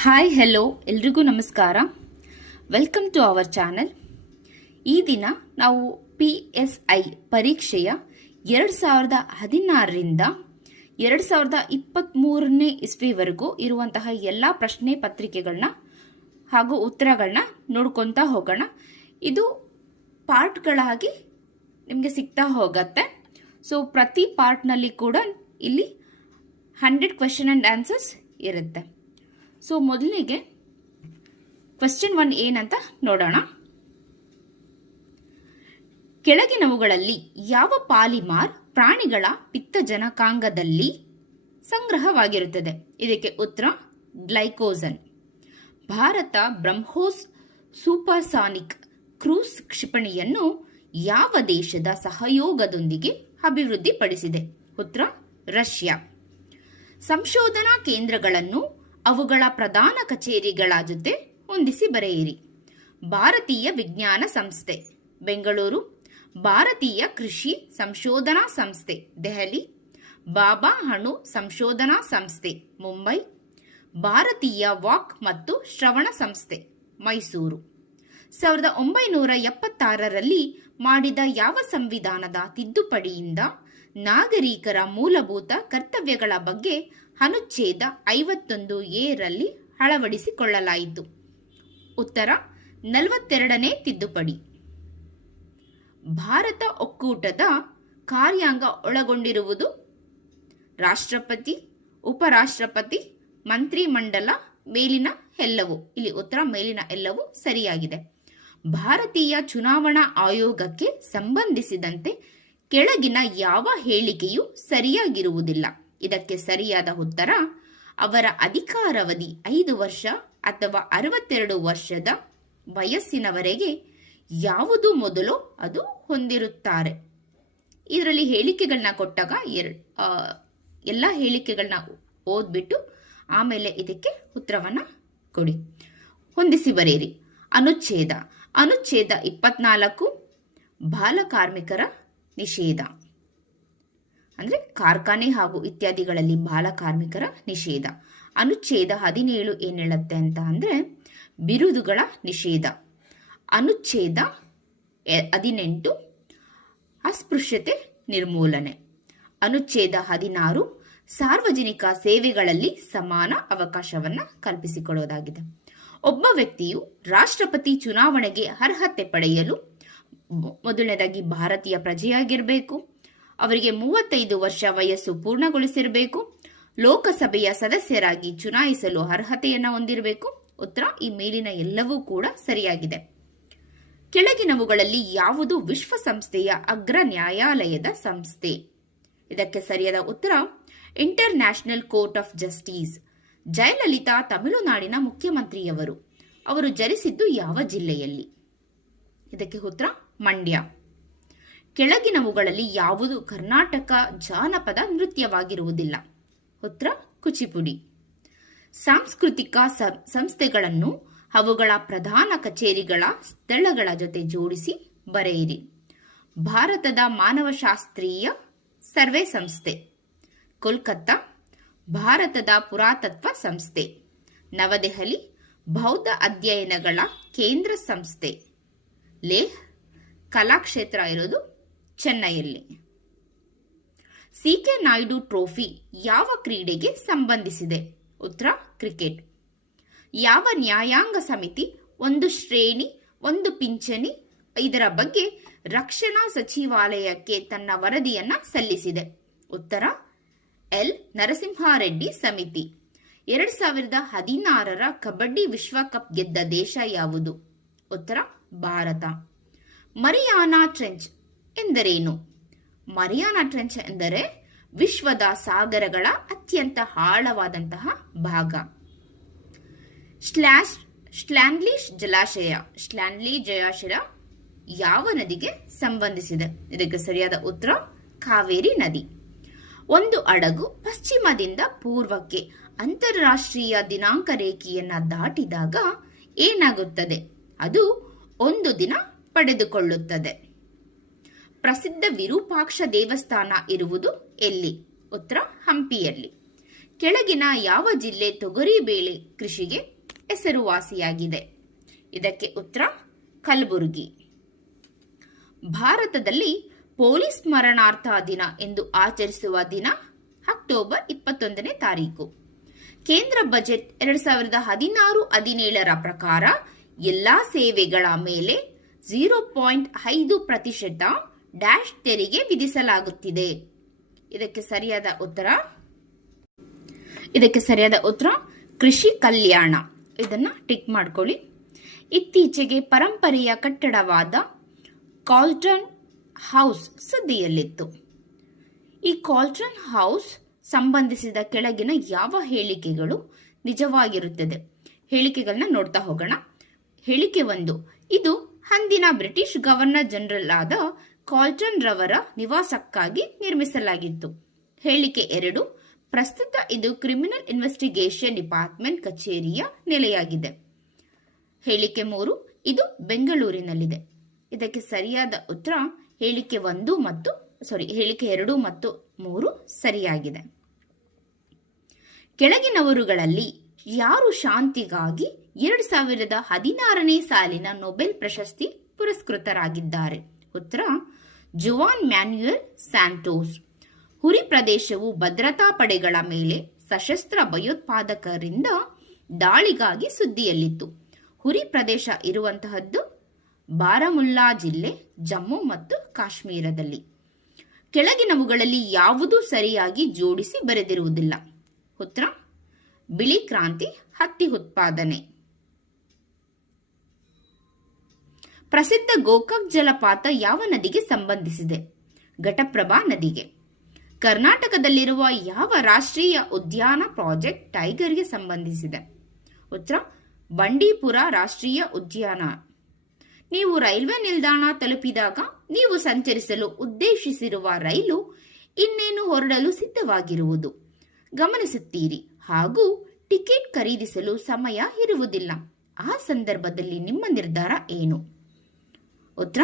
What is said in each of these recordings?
Hi hello ಎಲ್ರಿಗೂ ನಮಸ್ಕಾರ. Welcome to our channel ಈ ದಿನ ನಾವು ಪಿ ಎಸ್ ಐ ಪರೀಕ್ಷೆಯ ಎರಡು ಸಾವಿರದ ಹದಿನಾರರಿಂದ ಎರಡು ಸಾವಿರದ ಇಪ್ಪತ್ತ್ಮೂರನೇ ಇಸ್ವಿವರೆಗೂ ಇರುವಂತಹ ಎಲ್ಲ ಪ್ರಶ್ನೆ ಪತ್ರಿಕೆಗಳನ್ನ ಹಾಗೂ ಉತ್ತರಗಳನ್ನ ನೋಡ್ಕೊತಾ ಹೋಗೋಣ. ಇದು ಪಾರ್ಟ್ಗಳಾಗಿ ನಿಮಗೆ ಸಿಗ್ತಾ ಹೋಗತ್ತೆ. ಸೊ ಪ್ರತಿ ಪಾರ್ಟ್ನಲ್ಲಿ ಕೂಡ ಇಲ್ಲಿ ಹಂಡ್ರೆಡ್ ಕ್ವೆಶನ್ ಆ್ಯಂಡ್ ಆನ್ಸರ್ಸ್ ಇರುತ್ತೆ. ಸೊ ಮೊದಲಿಗೆ ಕ್ವೆಶ್ಚನ್ ಒನ್ ಏನಂತ ನೋಡೋಣ. ಕೆಳಗಿನವುಗಳಲ್ಲಿ ಯಾವ ಪಾಲಿಮಾರ್ ಪ್ರಾಣಿಗಳ ಪಿತ್ತಜನಕಾಂಗದಲ್ಲಿ ಸಂಗ್ರಹವಾಗಿರುತ್ತದೆ? ಇದಕ್ಕೆ ಉತ್ತರ, glycogen. Bharat BrahMos supersonic cruise ಕ್ಷಿಪಣಿಯನ್ನು ಯಾವ ದೇಶದ ಸಹಯೋಗದೊಂದಿಗೆ ಅಭಿವೃದ್ಧಿಪಡಿಸಿದೆ? ಉತ್ತರ, ರಷ್ಯಾ. ಸಂಶೋಧನಾ ಕೇಂದ್ರಗಳನ್ನು ಅವುಗಳ ಪ್ರಧಾನ ಕಚೇರಿಗಳ ಜೊತೆ ಹೊಂದಿಸಿ ಬರೆಯಿರಿ. ಭಾರತೀಯ ವಿಜ್ಞಾನ ಸಂಸ್ಥೆ, ಬೆಂಗಳೂರು. ಭಾರತೀಯ ಕೃಷಿ ಸಂಶೋಧನಾ ಸಂಸ್ಥೆ, ದೆಹಲಿ. ಬಾಬಾ ಹಣು ಸಂಶೋಧನಾ ಸಂಸ್ಥೆ, ಮುಂಬೈ. ಭಾರತೀಯ ವಾಕ್ ಮತ್ತು ಶ್ರವಣ ಸಂಸ್ಥೆ, ಮೈಸೂರು. ಸಾವಿರದ ಒಂಬೈನೂರ ಎಪ್ಪತ್ತಾರರಲ್ಲಿ ಮಾಡಿದ ಯಾವ ಸಂವಿಧಾನದ ತಿದ್ದುಪಡಿಯಿಂದ ನಾಗರಿಕರ ಮೂಲಭೂತ ಕರ್ತವ್ಯಗಳ ಬಗ್ಗೆ ಅನುಚ್ಛೇದ ಐವತ್ತೊಂದು ಎರಲ್ಲಿ ಅಳವಡಿಸಿಕೊಳ್ಳಲಾಯಿತು. ಉತ್ತರ, ನಲವತ್ತೆರಡನೇ ತಿದ್ದುಪಡಿ. ಭಾರತ ಒಕ್ಕೂಟದ ಕಾರ್ಯಾಂಗ ಒಳಗೊಂಡಿರುವುದು ರಾಷ್ಟ್ರಪತಿ, ಉಪರಾಷ್ಟ್ರಪತಿ, ಮಂತ್ರಿಮಂಡಲ ಮೇಲಿನ ಎಲ್ಲವೂ. ಇಲ್ಲಿ ಉತ್ತರ, ಮೇಲಿನ ಎಲ್ಲವೂ ಸರಿಯಾಗಿದೆ. ಭಾರತೀಯ ಚುನಾವಣಾ ಆಯೋಗಕ್ಕೆ ಸಂಬಂಧಿಸಿದಂತೆ ಕೆಳಗಿನ ಯಾವ ಹೇಳಿಕೆಯೂ ಸರಿಯಾಗಿರುವುದಿಲ್ಲ. ಇದಕ್ಕೆ ಸರಿಯಾದ ಉತ್ತರ, ಅವರ ಅಧಿಕಾರಾವಧಿ ಐದು ವರ್ಷ ಅಥವಾ ಅರವತ್ತೆರಡು ವರ್ಷದ ವಯಸ್ಸಿನವರೆಗೆ ಯಾವುದು ಮೊದಲು ಅದು ಹೊಂದಿರುತ್ತಾರೆ. ಇದರಲ್ಲಿ ಹೇಳಿಕೆಗಳನ್ನ ಕೊಟ್ಟಾಗ ಎರಡು ಎಲ್ಲ ಹೇಳಿಕೆಗಳನ್ನ ಓದ್ಬಿಟ್ಟು ಆಮೇಲೆ ಇದಕ್ಕೆ ಉತ್ತರವನ್ನು ಕೊಡಿ. ಹೊಂದಿಸಿ ಬರೆಯಿರಿ. ಅನುಚ್ಛೇದ. ಅನುಚ್ಛೇದ ಇಪ್ಪತ್ನಾಲ್ಕು, ಬಾಲಕಾರ್ಮಿಕರ ನಿಷೇಧ. ಅಂದರೆ ಕಾರ್ಖಾನೆ ಹಾಗೂ ಇತ್ಯಾದಿಗಳಲ್ಲಿ ಬಾಲ ಕಾರ್ಮಿಕರ ನಿಷೇಧ. ಅನುಚ್ಛೇದ ಹದಿನೇಳು ಏನು ಹೇಳುತ್ತೆ ಅಂತ ಅಂದರೆ ಬಿರುದುಗಳ ನಿಷೇಧ. ಅನುಚ್ಛೇದ ಹದಿನೆಂಟು, ಅಸ್ಪೃಶ್ಯತೆ ನಿರ್ಮೂಲನೆ. ಅನುಚ್ಛೇದ ಹದಿನಾರು, ಸಾರ್ವಜನಿಕ ಸೇವೆಗಳಲ್ಲಿ ಸಮಾನ ಅವಕಾಶವನ್ನು ಕಲ್ಪಿಸಿಕೊಳ್ಳೋದಾಗಿದೆ ಒಬ್ಬ ವ್ಯಕ್ತಿಯು ರಾಷ್ಟ್ರಪತಿ ಚುನಾವಣೆಗೆ ಅರ್ಹತೆ ಪಡೆಯಲು ಮೊದಲನೇದಾಗಿ ಭಾರತೀಯ ಪ್ರಜೆಯಾಗಿರಬೇಕು. ಅವರಿಗೆ ಮೂವತ್ತೈದು ವರ್ಷ ವಯಸ್ಸು ಪೂರ್ಣಗೊಳಿಸಿರಬೇಕು. ಲೋಕಸಭೆಯ ಸದಸ್ಯರಾಗಿ ಚುನಾಯಿಸಲು ಅರ್ಹತೆಯನ್ನು ಹೊಂದಿರಬೇಕು. ಉತ್ತರ, ಈ ಮೇಲಿನ ಎಲ್ಲವೂ ಕೂಡ ಸರಿಯಾಗಿದೆ. ಕೆಳಗಿನವುಗಳಲ್ಲಿ ಯಾವುದು ವಿಶ್ವಸಂಸ್ಥೆಯ ಅಗ್ರ ನ್ಯಾಯಾಲಯದ ಸಂಸ್ಥೆ? ಇದಕ್ಕೆ ಸರಿಯಾದ ಉತ್ತರ international court of justice. Jayalalitha ತಮಿಳುನಾಡಿನ ಮುಖ್ಯಮಂತ್ರಿಯವರು. ಅವರು ಜರಿಸಿದ್ದು ಯಾವ ಜಿಲ್ಲೆಯಲ್ಲಿ? ಇದಕ್ಕೆ ಉತ್ತರ ಮಂಡ್ಯ. ಕೆಳಗಿನವುಗಳಲ್ಲಿ ಯಾವುದು ಕರ್ನಾಟಕ ಜಾನಪದ ನೃತ್ಯವಾಗಿರುವುದಿಲ್ಲ. ಉತ್ತರ, ಕುಚಿಪುಡಿ. ಸಾಂಸ್ಕೃತಿಕ ಸಂಸ್ಥೆಗಳನ್ನು ಅವುಗಳ ಪ್ರಧಾನ ಕಚೇರಿಗಳ ಸ್ಥಳಗಳ ಜೊತೆ ಜೋಡಿಸಿ ಬರೆಯಿರಿ. ಭಾರತದ ಮಾನವಶಾಸ್ತ್ರೀಯ ಸರ್ವೆ ಸಂಸ್ಥೆ. ಕೋಲ್ಕತ್ತಾ, ಭಾರತದ ಪುರಾತತ್ವ ಸಂಸ್ಥೆ. ನವದೆಹಲಿ, ಬೌದ್ಧ ಅಧ್ಯಯನಗಳ ಕೇಂದ್ರ ಸಂಸ್ಥೆ. ಲೇಹ್ ಕಲಾಕ್ಷೇತ್ರ ಇರೋದು ಚೆನ್ನೈಯಲ್ಲಿ. ಸಿ ಕೆ ನಾಯ್ಡು ಟ್ರೋಫಿ ಯಾವ ಕ್ರೀಡೆಗೆ ಸಂಬಂಧಿಸಿದೆ? ಉತ್ತರ, ಕ್ರಿಕೆಟ್. ಯಾವ ನ್ಯಾಯಾಂಗ ಸಮಿತಿ, ಒಂದು ಶ್ರೇಣಿ, ಒಂದು ಪಿಂಚಣಿ, ಇದರ ಬಗ್ಗೆ ರಕ್ಷಣಾ ಸಚಿವಾಲಯಕ್ಕೆ ತನ್ನ ವರದಿಯನ್ನ ಸಲ್ಲಿಸಿದೆ. ಉತ್ತರ, ಎಲ್. ನರಸಿಂಹಾರೆಡ್ಡಿ ಸಮಿತಿ. ಎರಡ್ ಸಾವಿರದ ಹದಿನಾರರ ಕಬಡ್ಡಿ ವಿಶ್ವಕಪ್ ಗೆದ್ದ ದೇಶ ಯಾವುದು? ಉತ್ತರ, ಭಾರತ. ಮರಿಯಾನಾ ಟ್ರೆಂಚ್ ಎಂದರೇನು? ಮರಿಯಾನಾ ಟ್ರೆಂಚ್ ಎಂದರೆ ವಿಶ್ವದ ಸಾಗರಗಳ ಅತ್ಯಂತ ಆಳವಾದಂತಹ ಭಾಗ. ಸ್ಲ್ಯಾಶ್ ಸ್ಟ್ಯಾನ್ಲಿ ಜಲಾಶಯ ಸ್ಟ್ಯಾನ್ಲಿ ಜಲಾಶಯ ಯಾವ ನದಿಗೆ ಸಂಬಂಧಿಸಿದೆ? ಇದಕ್ಕೆ ಸರಿಯಾದ ಉತ್ತರ, ಕಾವೇರಿ ನದಿ. ಒಂದು ಹಡಗು ಪಶ್ಚಿಮದಿಂದ ಪೂರ್ವಕ್ಕೆ ಅಂತಾರಾಷ್ಟ್ರೀಯ ದಿನಾಂಕ ರೇಖೆಯನ್ನು ದಾಟಿದಾಗ ಏನಾಗುತ್ತದೆ? ಅದು ಒಂದು ದಿನ ಪಡೆದುಕೊಳ್ಳುತ್ತದೆ. ಪ್ರಸಿದ್ಧ ವಿರೂಪಾಕ್ಷ ದೇವಸ್ಥಾನ ಇರುವುದು ಎಲ್ಲಿ? ಉತ್ತರ ಹಂಪಿಯಲ್ಲಿ. ಕೆಳಗಿನ ಯಾವ ಜಿಲ್ಲೆ ತೊಗರಿಬೇಳೆ ಕೃಷಿಗೆ ಹೆಸರುವಾಸಿಯಾಗಿದೆ? ಇದಕ್ಕೆ ಉತ್ತರ ಕಲಬುರಗಿ. ಭಾರತದಲ್ಲಿ ಪೊಲೀಸ್ ಸ್ಮರಣಾರ್ಥ ದಿನ ಎಂದು ಆಚರಿಸುವ ದಿನ ಅಕ್ಟೋಬರ್ ಇಪ್ಪತ್ತೊಂದನೇ ತಾರೀಕು. ಕೇಂದ್ರ ಬಜೆಟ್ ಎರಡ್ ಸಾವಿರದ ಹದಿನಾರು ಹದಿನೇಳರ ಪ್ರಕಾರ ಎಲ್ಲಾ ಸೇವೆಗಳ ಮೇಲೆ ಝೀರೋ ಪಾಯಿಂಟ್ ಐದು ಪ್ರತಿಶತ ಡ್ಯಾಶ್ ತೆರಿಗೆ ವಿಧಿಸಲಾಗುತ್ತಿದೆ. ಇದಕ್ಕೆ ಸರಿಯಾದ ಉತ್ತರ? ಇದಕ್ಕೆ ಸರಿಯಾದ ಉತ್ತರ, ಕೃಷಿ ಕಲ್ಯಾಣ. ಇದನ್ನ ಟಿಕ್ ಮಾಡ್ಕೊಳ್ಳಿ. ಇತ್ತೀಚೆಗೆ ಪರಂಪರೆಯ ಕಟ್ಟಡವಾದ ಕಾಲ್ಟನ್ ಹೌಸ್ ಸುದ್ದಿಯಲ್ಲಿತ್ತು. ಈ ಕಾಲ್ಟನ್ ಹೌಸ್ ಸಂಬಂಧಿಸಿದ ಕೆಳಗಿನ ಯಾವ ಹೇಳಿಕೆಗಳು ನಿಜವಾಗಿರುತ್ತದೆ? ಹೇಳಿಕೆಗಳನ್ನ ನೋಡ್ತಾ ಹೋಗೋಣ. ಹೇಳಿಕೆ ಒಂದು, ಇದು ಅಂದಿನ ಬ್ರಿಟಿಷ್ ಗವರ್ನರ್ ಜನರಲ್ ಆದ ಕಾಲ್ಟನ್ ರವರ ನಿವಾಸಕ್ಕಾಗಿ ನಿರ್ಮಿಸಲಾಗಿತ್ತು. ಹೇಳಿಕೆ ಎರಡು, ಪ್ರಸ್ತುತ ಇದು ಕ್ರಿಮಿನಲ್ ಇನ್ವೆಸ್ಟಿಗೇಷನ್ ಡಿಪಾರ್ಟ್ಮೆಂಟ್ ಕಚೇರಿಯ ನೆಲೆಯಾಗಿದೆ. ಹೇಳಿಕೆ ಮೂರು, ಇದು ಬೆಂಗಳೂರಿನಲ್ಲಿದೆ. ಇದಕ್ಕೆ ಸರಿಯಾದ ಉತ್ತರ ಹೇಳಿಕೆ ಒಂದು ಮತ್ತು ಸಾರಿ ಹೇಳಿಕೆ ಎರಡು ಮತ್ತು ಮೂರು ಸರಿಯಾಗಿದೆ. ಕೆಳಗಿನವರುಗಳಲ್ಲಿ ಯಾರು ಶಾಂತಿಗಾಗಿ ಎರಡು ಸಾವಿರದ ಹದಿನಾರನೇ ಸಾಲಿನ ನೊಬೆಲ್ ಪ್ರಶಸ್ತಿ ಪುರಸ್ಕೃತರಾಗಿದ್ದಾರೆ. ಉತ್ತರ, ಜುವಾನ್ ಮ್ಯಾನ್ಯುಯಲ್ ಸ್ಯಾಂಟೋಸ್. ಹುರಿ ಪ್ರದೇಶವು ಭದ್ರತಾ ಪಡೆಗಳ ಮೇಲೆ ಸಶಸ್ತ್ರ ಭಯೋತ್ಪಾದಕರಿಂದ ದಾಳಿಗಾಗಿ ಸುದ್ದಿಯಲ್ಲಿತ್ತು. ಹುರಿ ಪ್ರದೇಶ ಇರುವಂತಹದ್ದು ಬಾರಾಮುಲ್ಲಾ ಜಿಲ್ಲೆ, ಜಮ್ಮು ಮತ್ತು ಕಾಶ್ಮೀರದಲ್ಲಿ. ಕೆಳಗಿನವುಗಳಲ್ಲಿ ಯಾವುದೂ ಸರಿಯಾಗಿ ಜೋಡಿಸಿ ಬರೆದಿರುವುದಿಲ್ಲ. ಉತ್ತರ, ಬಿಳಿ ಕ್ರಾಂತಿ ಹತ್ತಿ ಉತ್ಪಾದನೆ. ಪ್ರಸಿದ್ಧ ಗೋಕಾಕ್ ಜಲಪಾತ ಯಾವ ನದಿಗೆ ಸಂಬಂಧಿಸಿದೆ? ಘಟಪ್ರಭಾ ನದಿಗೆ. ಕರ್ನಾಟಕದಲ್ಲಿರುವ ಯಾವ ರಾಷ್ಟ್ರೀಯ ಉದ್ಯಾನ ಪ್ರಾಜೆಕ್ಟ್ ಟೈಗರ್ಗೆ ಸಂಬಂಧಿಸಿದೆ? ಉತ್ತರ, ಬಂಡೀಪುರ ರಾಷ್ಟ್ರೀಯ ಉದ್ಯಾನ. ನೀವು ರೈಲ್ವೆ ನಿಲ್ದಾಣ ತಲುಪಿದಾಗ ನೀವು ಸಂಚರಿಸಲು ಉದ್ದೇಶಿಸಿರುವ ರೈಲು ಇನ್ನೇನು ಹೊರಡಲು ಸಿದ್ಧವಾಗಿರುವುದು? ಗಮನಿಸುತ್ತೀರಿ. ಹಾಗೂ ಟಿಕೆಟ್ ಖರೀದಿಸಲು ಸಮಯ ಇರುವುದಿಲ್ಲ. ಆ ಸಂದರ್ಭದಲ್ಲಿ ನಿಮ್ಮ ನಿರ್ಧಾರ ಏನು? ಉತ್ತರ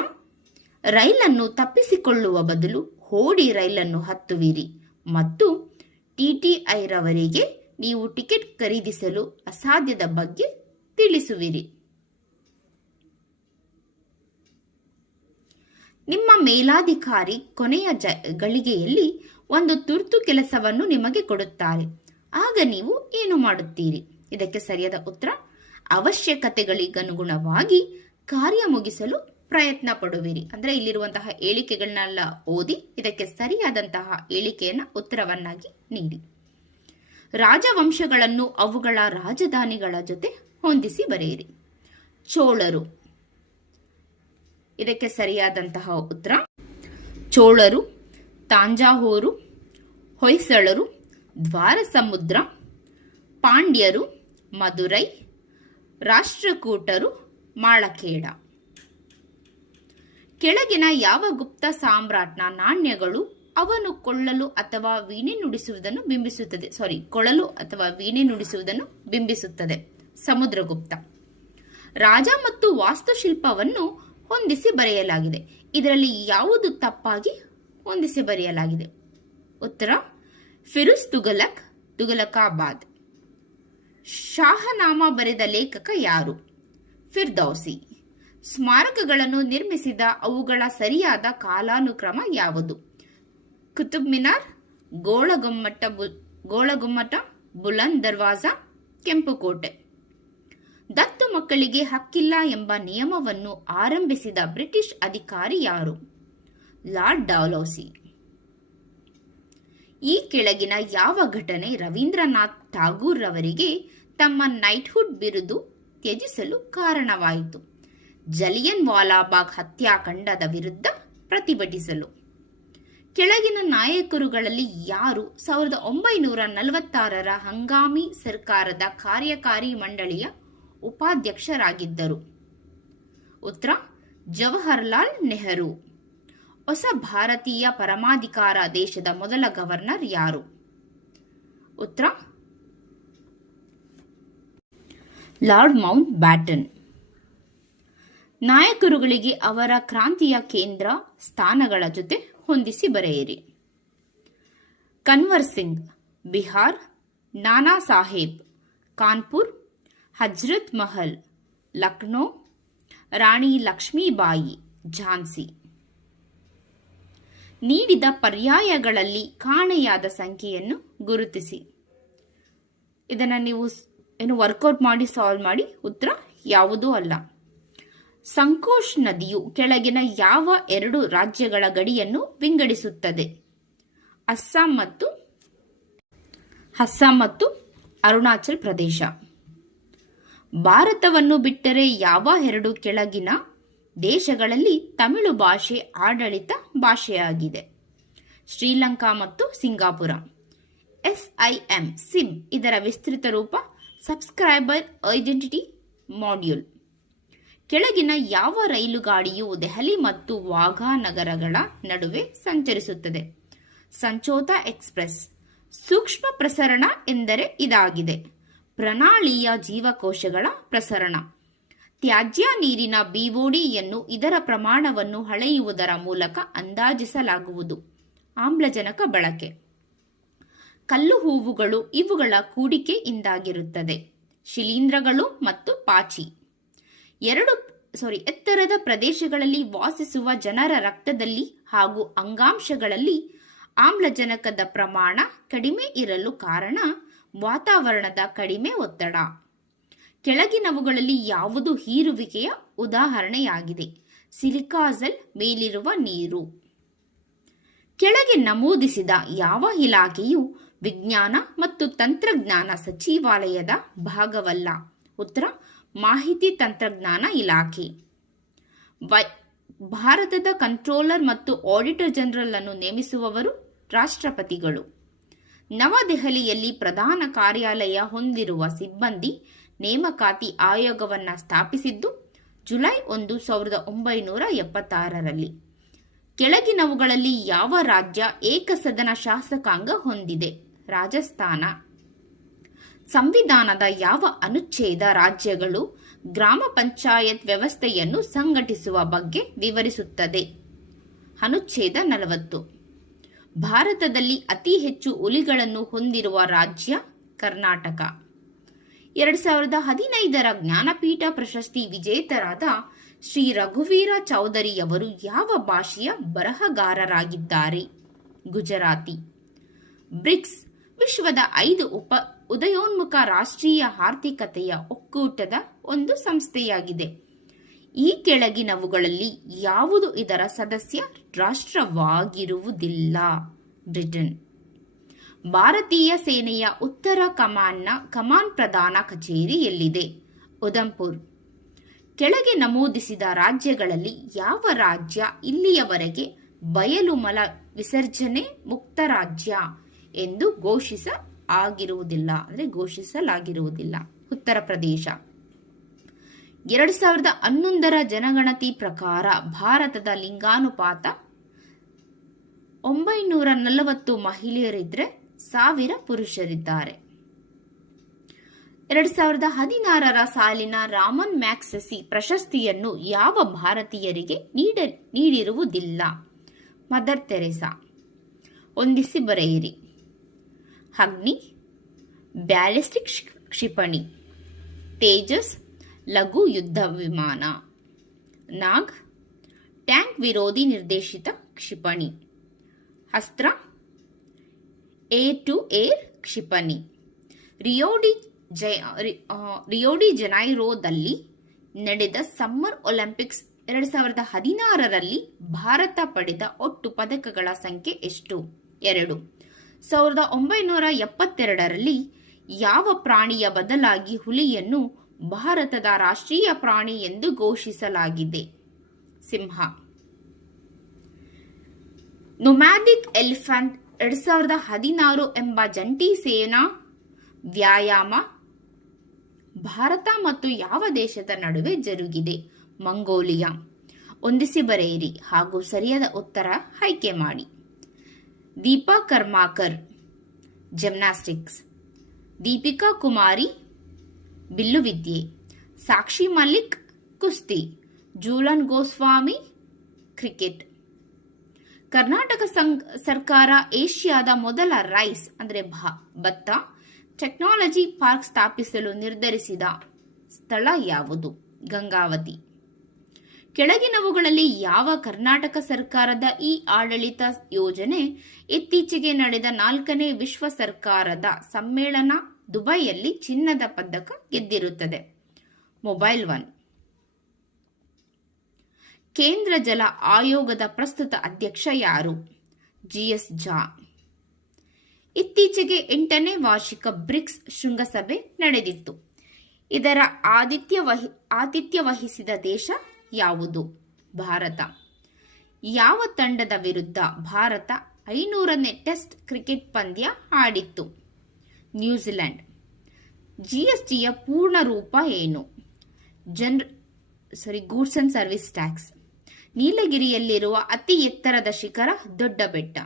ರೈಲನ್ನು ತಪ್ಪಿಸಿಕೊಳ್ಳುವ ಬದಲು ಹೋಡಿ ರೈಲನ್ನು ಹತ್ತುವಿರಿ ಮತ್ತು ಟಿಟಿಐರವರೆಗೆ ನೀವು ಟಿಕೆಟ್ ಖರೀದಿಸಲು ಅಸಾಧ್ಯದ ಬಗ್ಗೆ ತಿಳಿಸುವಿರಿ. ನಿಮ್ಮ ಮೇಲಾಧಿಕಾರಿ ಕೊನೆಯ ಜ, ಗಳಿಗೆಯಲ್ಲಿ ಒಂದು ತುರ್ತು ಕೆಲಸವನ್ನು ನಿಮಗೆ ಕೊಡುತ್ತಾರೆ. ಆಗ ನೀವು ಏನು ಮಾಡುತ್ತೀರಿ? ಇದಕ್ಕೆ ಸರಿಯಾದ ಉತ್ತರ, ಅವಶ್ಯಕತೆಗಳಿಗನುಗುಣವಾಗಿ ಕಾರ್ಯ ಮುಗಿಸಲು ಪ್ರಯತ್ನ ಪಡುವಿರಿ ಅಂದ್ರೆ ಇಲ್ಲಿರುವಂತಹ ಹೇಳಿಕೆಗಳನ್ನೆಲ್ಲ ಓದಿ ಇದಕ್ಕೆ ಸರಿಯಾದಂತಹ ಹೇಳಿಕೆಯನ್ನ ಉತ್ತರವನ್ನಾಗಿ ನೀಡಿ. ರಾಜವಂಶಗಳನ್ನು ಅವುಗಳ ರಾಜಧಾನಿಗಳ ಜೊತೆ ಹೊಂದಿಸಿ ಬರೆಯಿರಿ. ಚೋಳರು. ಇದಕ್ಕೆ ಸರಿಯಾದಂತಹ ಉತ್ತರ. ಚೋಳರು ತಾಂಜಾಹೂರು ಹೊಯ್ಸಳರು, ದ್ವಾರಸಮುದ್ರ, ಪಾಂಡ್ಯರು ಮಧುರೈ ರಾಷ್ಟ್ರಕೂಟರು, ಮಾಳಖೇಡ. ಕೆಳಗಿನ ಯಾವ ಗುಪ್ತ ಸಾಮ್ರಾಟ್ನ ನಾಣ್ಯಗಳು ಅವನು ಕೊಳ್ಳಲು ಅಥವಾ ವೀಣೆ ನುಡಿಸುವುದನ್ನು ಬಿಂಬಿಸುತ್ತದೆ? ಸಾರಿ ಕೊಳಲು ಅಥವಾ ವೀಣೆ ನುಡಿಸುವುದನ್ನು ಬಿಂಬಿಸುತ್ತದೆ. ಸಮುದ್ರಗುಪ್ತ. ರಾಜ ಮತ್ತು ವಾಸ್ತುಶಿಲ್ಪವನ್ನು ಹೊಂದಿಸಿ ಬರೆಯಲಾಗಿದೆ. ಇದರಲ್ಲಿ ಯಾವುದು ತಪ್ಪಾಗಿ ಹೊಂದಿಸಿ ಬರೆಯಲಾಗಿದೆ? ಉತ್ತರ ಫಿರುಸ್ ತುಗಲಕ್ ತುಗಲಕಾಬಾದ್ ಶಾಹನಾಮ ಬರೆದ ಲೇಖಕ ಯಾರು? ಫಿರ್ದೌಸಿ. ಸ್ಮಾರಕಗಳನ್ನು ನಿರ್ಮಿಸಿದ ಅವುಗಳ ಸರಿಯಾದ ಕಾಲಾನುಕ್ರಮ ಯಾವುದು? ಕುತುಬ್ ಮಿನಾರ್ ಗೋಳಗೊಮ್ಮಟ ಬು ಗೋಳಗುಮ್ಮಟ ಬುಲಂದ್ ದರ್ವಾಜಾ, ಕೆಂಪುಕೋಟೆ. ದತ್ತು ಮಕ್ಕಳಿಗೆ ಹಕ್ಕಿಲ್ಲ ಎಂಬ ನಿಯಮವನ್ನು ಆರಂಭಿಸಿದ ಬ್ರಿಟಿಷ್ ಅಧಿಕಾರಿ ಯಾರು? Lord Dalhousie. ಈ ಕೆಳಗಿನ ಯಾವ ಘಟನೆ ರವೀಂದ್ರನಾಥ್ ಠಾಗೂರ್ ಅವರಿಗೆ ತಮ್ಮ ನೈಟ್ಹುಡ್ ಬಿರುದು ತ್ಯಜಿಸಲು ಕಾರಣವಾಯಿತು? ಜಲಿಯನ್ ವಾಲಾಬಾಗ್ ಹತ್ಯಾಕಾಂಡದ ವಿರುದ್ಧ ಪ್ರತಿಭಟಿಸಲು. ಕೆಳಗಿನ ನಾಯಕರುಗಳಲ್ಲಿ ಯಾರು ಸಾವಿರದ ಒಂಬೈನೂರ ನಲವತ್ತಾರರ ಹಂಗಾಮಿ ಸರ್ಕಾರದ ಕಾರ್ಯಕಾರಿ ಮಂಡಳಿಯ ಉಪಾಧ್ಯಕ್ಷರಾಗಿದ್ದರು. ಉತ್ತರ, ಜವಾಹರ್ಲಾಲ್ ನೆಹರು. ಹೊಸ ಭಾರತೀಯ ಪರಮಾಧಿಕಾರ ದೇಶದ ಮೊದಲ ಗವರ್ನರ್ ಯಾರು? ಉತ್ತರ, ಲಾರ್ಡ್ ಮೌಂಟ್ ಬ್ಯಾಟನ್. ನಾಯಕರುಗಳಿಗೆ ಅವರ ಕ್ರಾಂತಿಯ ಕೇಂದ್ರ ಸ್ಥಾನಗಳ ಜೊತೆ ಹೊಂದಿಸಿ ಬರೆಯಿರಿ. ಕನ್ವರ್ ಸಿಂಗ್, ಬಿಹಾರ್, ನಾನಾ ಸಾಹೇಬ್, ಕಾನ್ಪುರ್, ಹಜ್ರತ್ ಮಹಲ್, ಲಕ್ನೋ, ರಾಣಿ ಲಕ್ಷ್ಮೀಬಾಯಿ, ಝಾನ್ಸಿ. ನೀಡಿದ ಪರ್ಯಾಯಗಳಲ್ಲಿ ಕಾಣೆಯಾದ ಸಂಖ್ಯೆಯನ್ನು ಗುರುತಿಸಿ. ಇದನ್ನು ನೀವು ಏನು ವರ್ಕೌಟ್ ಮಾಡಿ ಸಾಲ್ವ್ ಮಾಡಿ ಉತ್ತರ ಯಾವುದೂ ಅಲ್ಲ. ಸಂಕೋಷ್ ನದಿಯು ಕೆಳಗಿನ ಯಾವ ಎರಡು ರಾಜ್ಯಗಳ ಗಡಿಯನ್ನು ವಿಂಗಡಿಸುತ್ತದೆ? ಅಸ್ಸಾಂ ಮತ್ತು ಅಸ್ಸಾಂ ಮತ್ತು ಅರುಣಾಚಲ್ ಪ್ರದೇಶ. ಭಾರತವನ್ನು ಬಿಟ್ಟರೆ ಯಾವ ಎರಡು ಕೆಳಗಿನ ದೇಶಗಳಲ್ಲಿ ತಮಿಳು ಭಾಷೆ ಆಡಳಿತ ಭಾಷೆಯಾಗಿದೆ? ಶ್ರೀಲಂಕಾ ಮತ್ತು ಸಿಂಗಾಪುರ. ಎಸ್ಐಎಂ ಸಿಮ್ ಇದರ ವಿಸ್ತೃತ ರೂಪ ಸಬ್ಸ್ಕ್ರೈಬರ್ ಐಡೆಂಟಿಟಿ ಮಾಡ್ಯೂಲ್. ಕೆಳಗಿನ ಯಾವ ರೈಲುಗಾಡಿಯು ದೆಹಲಿ ಮತ್ತು ವಾಘಾ ನಗರಗಳ ನಡುವೆ ಸಂಚರಿಸುತ್ತದೆ? ಸಂಚೋತಾ ಎಕ್ಸ್ಪ್ರೆಸ್. ಸೂಕ್ಷ್ಮ ಪ್ರಸರಣ ಎಂದರೆ ಇದಾಗಿದೆ. ಪ್ರಣಾಳಿಯ ಜೀವಕೋಶಗಳ ಪ್ರಸರಣ. ತ್ಯಾಜ್ಯ ನೀರಿನ ಬಿಒಡಿಯನ್ನು ಇದರ ಪ್ರಮಾಣವನ್ನು ಹಳೆಯುವುದರ ಮೂಲಕ ಅಂದಾಜಿಸಲಾಗುವುದು. ಆಮ್ಲಜನಕ ಬಳಕೆ. ಕಲ್ಲು ಹೂವುಗಳು ಇವುಗಳ ಕೂಡಿಕೆಯಿಂದಾಗಿರುತ್ತದೆ. ಶಿಲೀಂಧ್ರಗಳು ಮತ್ತು ಪಾಚಿ. ಎರಡು ಸಾರಿ ಎತ್ತರದ ಪ್ರದೇಶಗಳಲ್ಲಿ ವಾಸಿಸುವ ಜನರ ರಕ್ತದಲ್ಲಿ ಹಾಗೂ ಅಂಗಾಂಶಗಳಲ್ಲಿ ಆಮ್ಲಜನಕದ ಪ್ರಮಾಣ ಕಡಿಮೆ ಇರಲು ಕಾರಣ ವಾತಾವರಣದ ಕಡಿಮೆ ಒತ್ತಡ. ಕೆಳಗಿನವುಗಳಲ್ಲಿ ಯಾವುದು ಹೀರುವಿಕೆಯ ಉದಾಹರಣೆಯಾಗಿದೆ? ಸಿಲಿಕಾಸಲ್ ಮೇಲಿರುವ ನೀರು. ಕೆಳಗೆ ನಮೂದಿಸಿದ ಯಾವ ಇಲಾಖೆಯು ವಿಜ್ಞಾನ ಮತ್ತು ತಂತ್ರಜ್ಞಾನ ಸಚಿವಾಲಯದ ಭಾಗವಲ್ಲ? ಉತ್ತರ ಮಾಹಿತಿ ತಂತ್ರಜ್ಞಾನ ಇಲಾಖೆ. ವೈ, ಭಾರತದ ಕಂಟ್ರೋಲರ್ ಮತ್ತು ಆಡಿಟರ್ ಜನರಲ್ ಅನ್ನು ನೇಮಿಸುವವರು ರಾಷ್ಟ್ರಪತಿಗಳು. ನವದೆಹಲಿಯಲ್ಲಿ ಪ್ರಧಾನ ಕಾರ್ಯಾಲಯ ಹೊಂದಿರುವ ಸಿಬ್ಬಂದಿ ನೇಮಕಾತಿ ಆಯೋಗವನ್ನು ಸ್ಥಾಪಿಸಿದ್ದು ಜುಲೈ ಒಂದು ಸಾವಿರದ ಒಂಬೈನೂರ ಎಪ್ಪತ್ತಾರರಲ್ಲಿ. ಕೆಳಗಿನವುಗಳಲ್ಲಿ ಯಾವ ರಾಜ್ಯ ಏಕಸದನ ಶಾಸಕಾಂಗ ಹೊಂದಿದೆ? ರಾಜಸ್ಥಾನ. ಸಂವಿಧಾನದ ಯಾವ ಅನುಚ್ಛೇದ ರಾಜ್ಯಗಳು ಗ್ರಾಮ ಪಂಚಾಯತ್ ವ್ಯವಸ್ಥೆಯನ್ನು ಸಂಘಟಿಸುವ ಬಗ್ಗೆ ವಿವರಿಸುತ್ತದೆ. ಅನುಚ್ಛೇದ ನಲವತ್ತು. ಭಾರತದಲ್ಲಿ ಅತಿ ಹೆಚ್ಚು ಹುಲಿಗಳನ್ನು ಹೊಂದಿರುವ ರಾಜ್ಯ ಕರ್ನಾಟಕ. ಎರಡು ಸಾವಿರದ ಹದಿನೈದರ ಜ್ಞಾನಪೀಠ ಪ್ರಶಸ್ತಿ ವಿಜೇತರಾದ ಶ್ರೀ ರಘುವೀರ ಚೌಧರಿಯವರು ಯಾವ ಭಾಷೆಯ ಬರಹಗಾರರಾಗಿದ್ದಾರೆ? ಗುಜರಾತಿ. ಬ್ರಿಕ್ಸ್. ವಿಶ್ವದ ಐದು ಉಪ ಉದಯೋನ್ಮುಖ ರಾಷ್ಟ್ರೀಯ ಆರ್ಥಿಕತೆಯ ಒಕ್ಕೂಟದ ಒಂದು ಸಂಸ್ಥೆಯಾಗಿದೆ. ಈ ಕೆಳಗಿನವುಗಳಲ್ಲಿ ಯಾವುದು ಇದರ ಸದಸ್ಯ? ರಾಷ್ಟ್ರವಾಗಿರುವುದಿಲ್ಲ. ಬ್ರಿಟನ್. ಭಾರತೀಯ ಸೇನೆಯ ಉತ್ತರ ಕಮಾನ್ನ ಕಮಾನ್ ಪ್ರಧಾನ ಕಚೇರಿ ಎಲ್ಲಿದೆ ಉದಂಪುರ್ ಕೆಳಗೆ ನಮೂದಿಸಿದ ರಾಜ್ಯಗಳಲ್ಲಿ ಯಾವ ರಾಜ್ಯ ಇಲ್ಲಿಯವರೆಗೆ ಬಯಲು ಮಲ ವಿಸರ್ಜನೆ ಮುಕ್ತ ರಾಜ್ಯ ಎಂದು ಘೋಷಿಸ ಆಗಿರುವುದಿಲ್ಲ. ಅಂದರೆ ಘೋಷಿಸಲಾಗಿರುವುದಿಲ್ಲ. ಉತ್ತರ ಪ್ರದೇಶ. ಎರಡು ಸಾವಿರದ ಹನ್ನೊಂದರ ಜನಗಣತಿ ಪ್ರಕಾರ ಭಾರತದ ಲಿಂಗಾನುಪಾತ ಒಂಬೈನೂರ ನಲವತ್ತು ಮಹಿಳೆಯರಿದ್ರೆ ಸಾವಿರ ಪುರುಷರಿದ್ದಾರೆ. ಎರಡು ಸಾವಿರದ ಹದಿನಾರರ ಸಾಲಿನ ರಾಮನ್ ಮ್ಯಾಕ್ಸೆಸಿ ಪ್ರಶಸ್ತಿಯನ್ನು ಯಾವ ಭಾರತೀಯರಿಗೆ ನೀಡ, ನೀಡಿರುವುದಿಲ್ಲ. ಮದರ್ ತೆರೆಸಾ ಹೊಂದಿಸಿ ಬರೆಯಿರಿ. ಅಗ್ನಿ ಬ್ಯಾಲಿಸ್ಟಿಕ್ ಕ್ಷಿ- ಕ್ಷಿಪಣಿ, ತೇಜಸ್, ಲಘು ಯುದ್ಧ ವಿಮಾನ. ನಾಗ್, ಟ್ಯಾಂಕ್ ವಿರೋಧಿ ನಿರ್ದೇಶಿತ ಕ್ಷಿಪಣಿ. ಅಸ್ತ್ರ ಏರ್ ಟು ಏರ್ ಕ್ಷಿಪಣಿ. ರಿಯೋಡಿ ಜೈ ರಿಯೋಡಿ ಜನೈರೋದಲ್ಲಿ ನಡೆದ ಸಮ್ಮರ್ ಒಲಿಂಪಿಕ್ಸ್ ಎರಡು ಸಾವಿರದ ಹದಿನಾರರಲ್ಲಿ ಭಾರತ ಪಡೆದ ಒಟ್ಟು ಪದಕಗಳ ಸಂಖ್ಯೆ ಎಷ್ಟು? ಎರಡು. ಸಾವಿರದ ಒಂಬೈನೂರ ಎಪ್ಪತ್ತೆರಡರಲ್ಲಿ ಯಾವ ಪ್ರಾಣಿಯ ಬದಲಾಗಿ ಹುಲಿಯನ್ನು ಭಾರತದ ರಾಷ್ಟ್ರೀಯ ಪ್ರಾಣಿ ಎಂದು ಘೋಷಿಸಲಾಗಿದೆ? ಸಿಂಹ. ನೊಮ್ಯಾದಿಕ್ ಎಲಿಫೆಂಟ್ ಎರಡ್ ಸಾವಿರದ ಹದಿನಾರು ಎಂಬ ಜಂಟಿ ಸೇನಾ ವ್ಯಾಯಾಮ ಭಾರತ ಮತ್ತು ಯಾವ ದೇಶದ ನಡುವೆ ಜರುಗಿದೆ? ಮಂಗೋಲಿಯಾ. ಹೊಂದಿಸಿ ಬರೆಯಿರಿ ಹಾಗೂ ಸರಿಯಾದ ಉತ್ತರ ಆಯ್ಕೆ ಮಾಡಿ. ದೀಪಾ ಕರ್ಮಾಕರ್, ಜಿಮ್ನಾಸ್ಟಿಕ್ಸ್. ದೀಪಿಕಾ ಕುಮಾರಿ ಬಿಲ್ಲುವಿದ್ಯೆ ಸಾಕ್ಷಿ ಮಲ್ಲಿಕ್ ಕುಸ್ತಿ. ಜೂಲನ್ ಗೋಸ್ವಾಮಿ ಕ್ರಿಕೆಟ್. ಕರ್ನಾಟಕ ಸಂಘ ಸರ್ಕಾರ ಏಷ್ಯಾದ ಮೊದಲ ರೈಸ್ ಅಂದರೆ ಭತ್ತ ಟೆಕ್ನಾಲಜಿ ಪಾರ್ಕ್ ಸ್ಥಾಪಿಸಲು ನಿರ್ಧರಿಸಿದ ಸ್ಥಳ ಯಾವುದು? ಗಂಗಾವತಿ. ಕೆಳಗಿನವುಗಳಲ್ಲಿ ಯಾವ ಕರ್ನಾಟಕ ಸರ್ಕಾರದ ಈ ಆಡಳಿತ ಯೋಜನೆ ಇತ್ತೀಚೆಗೆ ನಡೆದ ನಾಲ್ಕನೇ ವಿಶ್ವ ಸರ್ಕಾರದ ಸಮ್ಮೇಳನ ದುಬೈಯಲ್ಲಿ ಚಿನ್ನದ ಪದಕ ಗೆದ್ದಿರುತ್ತದೆ. Mobile one. ಕೇಂದ್ರ ಜಲ ಆಯೋಗದ ಪ್ರಸ್ತುತ ಅಧ್ಯಕ್ಷ ಯಾರು? ಜಿಎಸ್ ಜಾ. ಇತ್ತೀಚೆಗೆ ಎಂಟನೇ ವಾರ್ಷಿಕ ಬ್ರಿಕ್ಸ್ ಶೃಂಗಸಭೆ ನಡೆದಿತ್ತು. ಇದರ ಆದಿತ್ಯ ವಹಿ ಆತಿಥ್ಯ ವಹಿಸಿದ ದೇಶ ಯಾವುದು? ಭಾರತ. ಯಾವ ತಂಡದ ವಿರುದ್ಧ ಭಾರತ ಐನೂರನೇ ಟೆಸ್ಟ್ ಕ್ರಿಕೆಟ್ ಪಂದ್ಯ ಆಡಿತ್ತು? ನ್ಯೂಜಿಲೆಂಡ್. ಜಿಎಸ್ಟಿಯ ಪೂರ್ಣ ರೂಪ ಏನು? Jan sorry goods and service tax. ನೀಲಗಿರಿಯಲ್ಲಿರುವ ಅತಿ ಎತ್ತರದ ಶಿಖರ ದೊಡ್ಡ ಬೆಟ್ಟ.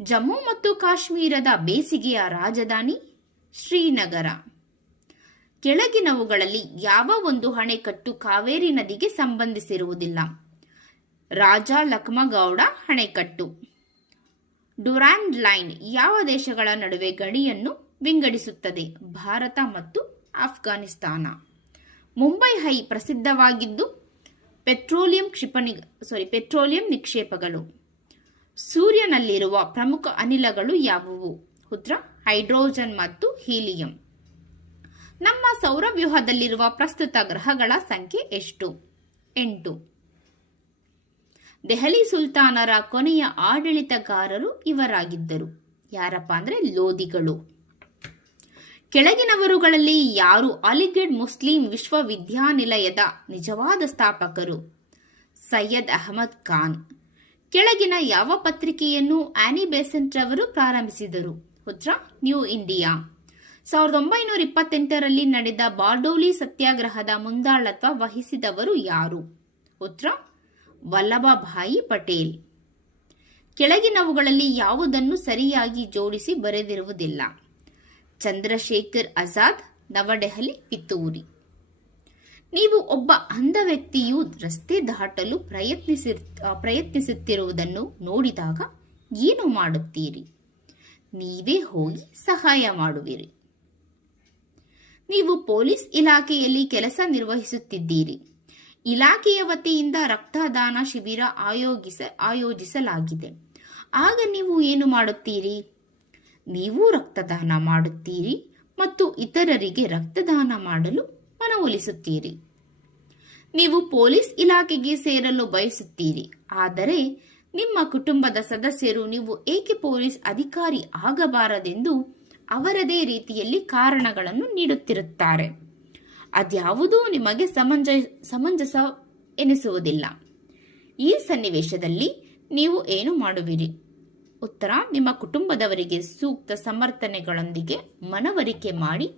ಜಮ್ಮು ಮತ್ತು ಕಾಶ್ಮೀರದ ಬೇಸಿಗೆಯ ರಾಜಧಾನಿ ಶ್ರೀನಗರ. ಕೆಳಗಿನವುಗಳಲ್ಲಿ ಯಾವ ಒಂದು ಅಣೆಕಟ್ಟು ಕಾವೇರಿ ನದಿಗೆ ಸಂಬಂಧಿಸಿರುವುದಿಲ್ಲ. ರಾಜ ಲಕ್ಮಗೌಡ ಅಣೆಕಟ್ಟು ಡುರಾಂಡ್ ಲೈನ್ ಯಾವ ದೇಶಗಳ ನಡುವೆ ಗಡಿಯನ್ನು ವಿಂಗಡಿಸುತ್ತದೆ? ಭಾರತ ಮತ್ತು ಆಫ್ಘಾನಿಸ್ತಾನ. ಮುಂಬೈ ಹೈ ಪ್ರಸಿದ್ಧವಾಗಿದ್ದು, ಪೆಟ್ರೋಲಿಯಂ ಕ್ಷಿಪಣಿ ಸಾರಿ ಪೆಟ್ರೋಲಿಯಂ ನಿಕ್ಷೇಪಗಳು. ಸೂರ್ಯನಲ್ಲಿರುವ ಪ್ರಮುಖ ಅನಿಲಗಳು ಯಾವುವು? ಉತ್ತರ, ಹೈಡ್ರೋಜನ್ ಮತ್ತು ಹೀಲಿಯಂ. ನಮ್ಮ ಸೌರವ್ಯೂಹದಲ್ಲಿರುವ ಪ್ರಸ್ತುತ ಗ್ರಹಗಳ ಸಂಖ್ಯೆ ಎಷ್ಟು? ಎಂಟು. ದೆಹಲಿ ಸುಲ್ತಾನರ ಕೊನೆಯ ಆಡಳಿತಗಾರರು ಇವರಾಗಿದ್ದರು. ಯಾರಪ್ಪ ಅಂದ್ರೆ ಲೋಧಿಗಳು. ಕೆಳಗಿನವರುಗಳಲ್ಲಿ ಯಾರು ಅಲಿಗಢ್ ಮುಸ್ಲಿಂ ವಿಶ್ವವಿದ್ಯಾನಿಲಯದ ನಿಜವಾದ ಸ್ಥಾಪಕರು? ಸೈಯದ್ ಅಹಮದ್ ಖಾನ್. ಕೆಳಗಿನ ಯಾವ ಪತ್ರಿಕೆಯನ್ನು ಆನಿ ಬೆಸೆಂಟ್ ರವರು ಪ್ರಾರಂಭಿಸಿದರು? ಉತ್ತರ, ನ್ಯೂ ಇಂಡಿಯಾ. ಸಾವಿರದ ಒಂಬೈನೂರ ಇಪ್ಪತ್ತೆಂಟರಲ್ಲಿ ನಡೆದ ಬಾರ್ಡೋಲಿ ಸತ್ಯಾಗ್ರಹದ ಮುಂದಾಳತ್ವ ವಹಿಸಿದವರು ಯಾರು? ಉತ್ತರ, ವಲ್ಲಭಭಾಯಿ ಪಟೇಲ್. ಕೆಳಗಿನವುಗಳಲ್ಲಿ ಯಾವುದನ್ನು ಸರಿಯಾಗಿ ಜೋಡಿಸಿ ಬರೆದಿರುವುದಿಲ್ಲ? ಚಂದ್ರಶೇಖರ್ ಆಜಾದ್, ನವದೆಹಲಿ, ಪಿತ್ತೂರಿ. ನೀವು ಒಬ್ಬ ಅಂಧ ವ್ಯಕ್ತಿಯು ರಸ್ತೆ ದಾಟಲು ಪ್ರಯತ್ನಿಸಿ ಪ್ರಯತ್ನಿಸುತ್ತಿರುವುದನ್ನು ನೋಡಿದಾಗ ಏನು ಮಾಡುತ್ತೀರಿ? ನೀವೇ ಹೋಗಿ ಸಹಾಯ ಮಾಡುವಿರಿ. ನೀವು ಪೊಲೀಸ್ ಇಲಾಖೆಯಲ್ಲಿ ಕೆಲಸ ನಿರ್ವಹಿಸುತ್ತಿದ್ದೀರಿ. ಇಲಾಖೆಯ ವತಿಯಿಂದ ರಕ್ತದಾನ ಶಿಬಿರ ಆಯೋಗಿಸ, ಆಯೋಜಿಸಲಾಗಿದೆ. ಆಗ ನೀವು ಏನು ಮಾಡುತ್ತೀರಿ? ನೀವು ರಕ್ತದಾನ ಮಾಡುತ್ತೀರಿ ಮತ್ತು ಇತರರಿಗೆ ರಕ್ತದಾನ ಮಾಡಲು ಮನವೊಲಿಸುತ್ತೀರಿ. ನೀವು ಪೊಲೀಸ್ ಇಲಾಖೆಗೆ ಸೇರಲು ಬಯಸುತ್ತೀರಿ. ಆದರೆ ನಿಮ್ಮ ಕುಟುಂಬದ ಸದಸ್ಯರು ನೀವು ಏಕೆ ಪೊಲೀಸ್ ಅಧಿಕಾರಿ ಆಗಬಾರದೆಂದು ಅವರದೇ ರೀತಿಯಲ್ಲಿ ಕಾರಣಗಳನ್ನು ನೀಡುತ್ತಿರುತ್ತಾರೆ. ಅದ್ಯಾವುದೂ ನಿಮಗೆ ಸಮಂಜ, ಸಮಂಜಸ ಎನಿಸುವುದಿಲ್ಲ. ಈ ಸನ್ನಿವೇಶದಲ್ಲಿ ನೀವು ಏನು ಮಾಡುವಿರಿ? ಉತ್ತರ, ನಿಮ್ಮ ಕುಟುಂಬದವರಿಗೆ ಸೂಕ್ತ ಸಮರ್ಥನೆಗಳೊಂದಿಗೆ ಮನವರಿಕೆ ಮಾಡಿ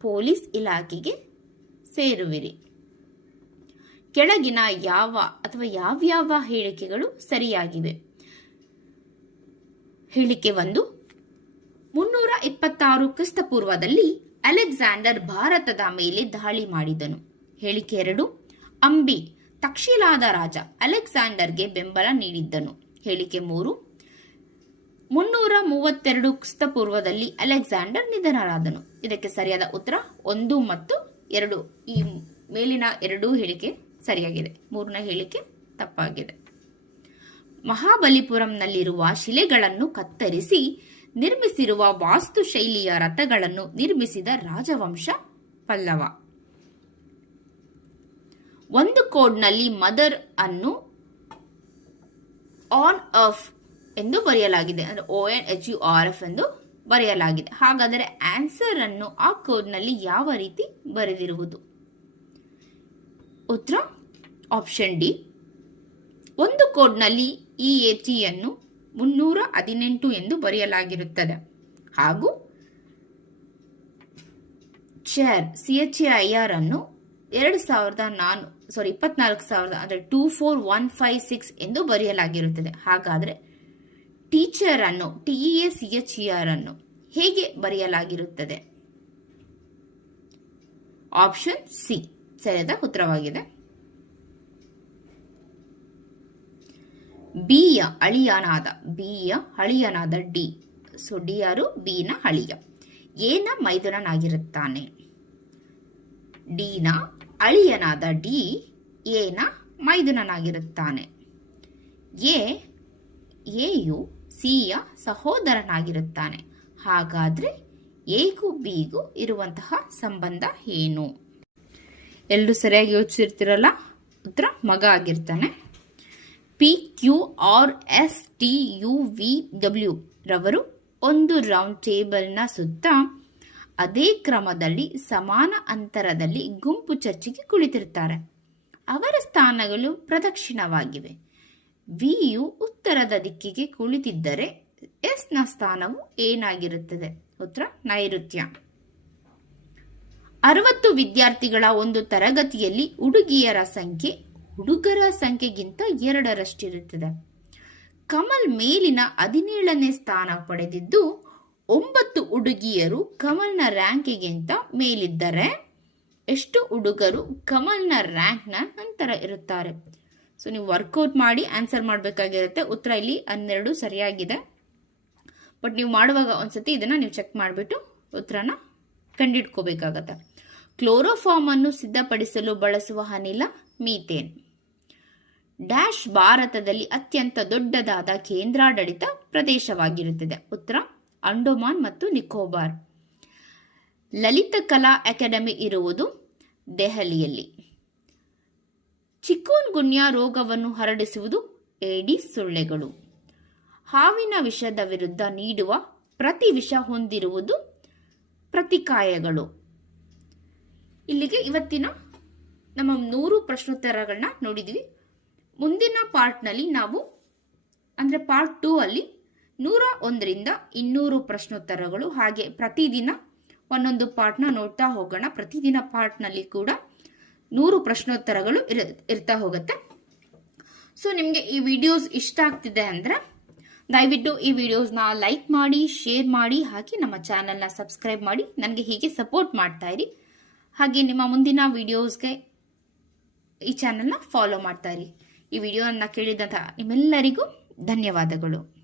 ಪೊಲೀಸ್ ಇಲಾಖೆಗೆ ಸೇರುವಿರಿ. ಕೆಳಗಿನ ಯಾವ ಅಥವಾ ಯಾವ್ಯಾವ ಹೇಳಿಕೆಗಳು ಸರಿಯಾಗಿವೆ? ಹೇಳಿಕೆ ಒಂದು ಮುನ್ನೂರ ಇಪ್ಪತ್ತಾರು ಕ್ರಿಸ್ತಪೂರ್ವದಲ್ಲಿ ಅಲೆಕ್ಸಾಂಡರ್ ಭಾರತದ ಮೇಲೆ ದಾಳಿ ಮಾಡಿದನು. ಹೇಳಿಕೆ ಎರಡು, ಅಂಬಿ, ತಕ್ಷಿಲಾದ ರಾಜ ಅಲೆಕ್ಸಾಂಡರ್ಗೆ ಬೆಂಬಲ ನೀಡಿದ್ದನು. ಹೇಳಿಕೆ ಮೂರು ಮುನ್ನೂರ ಮೂವತ್ತೆರಡು ಕ್ರಿಸ್ತಪೂರ್ವದಲ್ಲಿ ಅಲೆಕ್ಸಾಂಡರ್ ನಿಧನರಾದನು. ಇದಕ್ಕೆ ಸರಿಯಾದ ಉತ್ತರ ಒಂದು ಮತ್ತು ಎರಡು. ಈ ಮೇಲಿನ ಎರಡೂ ಹೇಳಿಕೆ ಸರಿಯಾಗಿದೆ. ಮೂರನೇ ಹೇಳಿಕೆ ತಪ್ಪಾಗಿದೆ. ಮಹಾಬಲಿಪುರಂನಲ್ಲಿರುವ ಶಿಲೆಗಳನ್ನು ಕತ್ತರಿಸಿ ನಿರ್ಮಿಸಿರುವ ವಾಸ್ತು ಶೈಲಿಯ ರಥಗಳನ್ನು ನಿರ್ಮಿಸಿದ ರಾಜವಂಶ ಪಲ್ಲವ. ಒಂದು ಕೋಡ್ನಲ್ಲಿ ಮದರ್ ಅನ್ನು ಆನ್ ಅಫ್ ಎಂದು ಬರೆಯಲಾಗಿದೆ. ಅಂದ್ರೆ O N H U R F ಎಂದು ಬರೆಯಲಾಗಿದೆ. ಹಾಗಾದರೆ ಆನ್ಸರ್ ಅನ್ನು ಆ ಕೋಡ್ನಲ್ಲಿ ಯಾವ ರೀತಿ ಬರೆದಿರುವುದು? ಉತ್ತರ ಆಪ್ಷನ್ ಡಿ ಒಂದು ಕೋಡ್ನಲ್ಲಿ ಇ ಎ ಟಿ ಅನ್ನು ಮುನ್ನೂರ ಹದಿನೆಂಟು ಎಂದು ಬರೆಯಲಾಗಿರುತ್ತದೆ. ಹಾಗೂ chair C H A I R ಅನ್ನು ಎರಡು ಸಾವಿರದ ನಾನು ಸಾರಿ ಇಪ್ಪತ್ನಾಲ್ಕು ಸಾವಿರದ, ಅಂದರೆ two four one five six ಎಂದು ಬರೆಯಲಾಗಿರುತ್ತದೆ. ಹಾಗಾದರೆ ಟೀಚರ್ ಅನ್ನು T A C H E R ಅನ್ನು ಹೇಗೆ ಬರೆಯಲಾಗಿರುತ್ತದೆ? ಆಪ್ಷನ್ ಸಿ ಸರಿಯಾದ ಉತ್ತರವಾಗಿದೆ. ಬಿಯ ಅಳಿಯನಾದ ಬಿಯ ಅಳಿಯನಾದ ಡಿ ಸೊ ಡಿ ಯಾರು? ಬಿನ ಅಳಿಯ. ಏನ ಮೈದುನನಾಗಿರುತ್ತಾನೆ. ಡಿನ ಅಳಿಯನಾದ ಡಿ ಏನ ಮೈದುನನಾಗಿರುತ್ತಾನೆ. ಎ ಎಯು ಸಿಯ ಸಹೋದರನಾಗಿರುತ್ತಾನೆ. ಹಾಗಾದ್ರೆ ಎಗೂ ಬಿಗೂ ಇರುವಂತಹ ಸಂಬಂಧ ಏನು? ಎಲ್ಲರೂ ಸರಿಯಾಗಿ ಯೋಚಿಸಿರ್ತಿರಲ್ಲ? ಉತ್ತರ ಮಗ ಆಗಿರ್ತಾನೆ. P Q R S T U V W ರವರು ಒಂದು ರೌಂಡ್ ಟೇಬಲ್ನ ಸುತ್ತ ಅದೇ ಕ್ರಮದಲ್ಲಿ ಸಮಾನ ಅಂತರದಲ್ಲಿ ಗುಂಪು ಚರ್ಚೆಗೆ ಕುಳಿತಿರ್ತಾರೆ ಅವರ ಸ್ಥಾನಗಳು ಪ್ರದಕ್ಷಿಣವಾಗಿವೆ. ವಿಯು ಉತ್ತರದ ದಿಕ್ಕಿಗೆ ಕುಳಿತಿದ್ದರೆ ಎಸ್ನ ಸ್ಥಾನವು ಏನಾಗಿರುತ್ತದೆ? ಉತ್ತರ, ನೈಋತ್ಯ. ಅರವತ್ತು ವಿದ್ಯಾರ್ಥಿಗಳ ಒಂದು ತರಗತಿಯಲ್ಲಿ ಹುಡುಗಿಯರ ಸಂಖ್ಯೆ ಹುಡುಗರ ಸಂಖ್ಯೆಗಿಂತ ಎರಡರಷ್ಟಿರುತ್ತದೆ. ಕಮಲ್ ಮೇಲಿನ ಹದಿನೇಳನೇ ಸ್ಥಾನ ಪಡೆದಿದ್ದು, ಒಂಬತ್ತು ಹುಡುಗಿಯರು ಕಮಲ್ನ ರ್ಯಾಂಕಿಗಿಂತ ಮೇಲಿದ್ದರೆ, ಎಷ್ಟು ಹುಡುಗರು ಕಮಲ್ನ ರ್ಯಾಂಕ್ನ ನಂತರ ಇರುತ್ತಾರೆ? ಸೊ, ನೀವು ವರ್ಕೌಟ್ ಮಾಡಿ ಆನ್ಸರ್ ಮಾಡಬೇಕಾಗಿರುತ್ತೆ. ಉತ್ತರ ಇಲ್ಲಿ ಹನ್ನೆರಡು ಸರಿಯಾಗಿದೆ. ಬಟ್ ನೀವು ಮಾಡುವಾಗ ಒಂದ್ಸತಿ ಇದನ್ನು ನೀವು ಚೆಕ್ ಮಾಡಿಬಿಟ್ಟು ಉತ್ತರನ ಕಂಡಿಡ್ಕೋಬೇಕಾಗತ್ತೆ ಕ್ಲೋರೋಫಾರ್ಮ್ ಅನ್ನು ಸಿದ್ಧಪಡಿಸಲು ಬಳಸುವ ಅನಿಲ ಮೀಥೇನ್. ಡ್ಯಾಶ್ ಭಾರತದಲ್ಲಿ ಅತ್ಯಂತ ದೊಡ್ಡದಾದ ಕೇಂದ್ರಾಡಳಿತ ಪ್ರದೇಶವಾಗಿರುತ್ತದೆ. ಉತ್ತರ, ಅಂಡೋಮಾನ್ ಮತ್ತು ನಿಕೋಬಾರ್. ಲಲಿತ ಕಲಾ ಅಕಾಡೆಮಿ ಇರುವುದು ದೆಹಲಿಯಲ್ಲಿ. ಚಿಕೂನ್ ಗುನ್ಯಾ ರೋಗವನ್ನು ಹರಡಿಸುವುದು ಏಡಿ ಸೊಳ್ಳೆಗಳು. ಹಾವಿನ ವಿಷದ ವಿರುದ್ಧ ನೀಡುವ ಪ್ರತಿ ವಿಷ ಹೊಂದಿರುವುದು ಪ್ರತಿಕಾಯಗಳು. ಇಲ್ಲಿಗೆ ಇವತ್ತಿನ ನಮ್ಮ ನೂರು ಪ್ರಶ್ನೋತ್ತರಗಳನ್ನ ನೋಡಿದ್ವಿ. ಮುಂದಿನ ಪಾರ್ಟ್ನಲ್ಲಿ ನಾವು, ಅಂದರೆ ಪಾರ್ಟ್ ಟೂ ಅಲ್ಲಿ ನೂರ ಒಂದರಿಂದ ಇನ್ನೂರು ಪ್ರಶ್ನೋತ್ತರಗಳು ಹಾಗೆ ಪ್ರತಿದಿನ ಒಂದೊಂದು ಪಾರ್ಟ್ನ ನೋಡ್ತಾ ಹೋಗೋಣ. ಪ್ರತಿದಿನ ಪಾರ್ಟ್ನಲ್ಲಿ ಕೂಡ ನೂರು ಪ್ರಶ್ನೋತ್ತರಗಳು ಇರ ಇರ್ತಾ ಹೋಗುತ್ತೆ. ಸೊ ನಿಮಗೆ ಈ ವಿಡಿಯೋಸ್ ಇಷ್ಟ ಆಗ್ತಿದೆ ಅಂದರೆ ದಯವಿಟ್ಟು ಈ ವಿಡಿಯೋಸ್ನ ಲೈಕ್ ಮಾಡಿ ಶೇರ್ ಮಾಡಿ, ಹಾಗೆ ನಮ್ಮ ಚಾನಲ್ನ ಸಬ್ಸ್ಕ್ರೈಬ್ ಮಾಡಿ. ನನಗೆ ಹೀಗೆ ಸಪೋರ್ಟ್ ಮಾಡ್ತಾ ಇರಿ. ಹಾಗೆ ನಿಮ್ಮ ಮುಂದಿನ ವಿಡಿಯೋಸ್ಗೆ ಈ ಚಾನಲ್ನ ಫಾಲೋ ಮಾಡ್ತಾ ಇರಿ. ಈ ವಿಡಿಯೋವನ್ನು ಕೇಳಿದಂತಹ ನಿಮ್ಮೆಲ್ಲರಿಗೂ ಧನ್ಯವಾದಗಳು.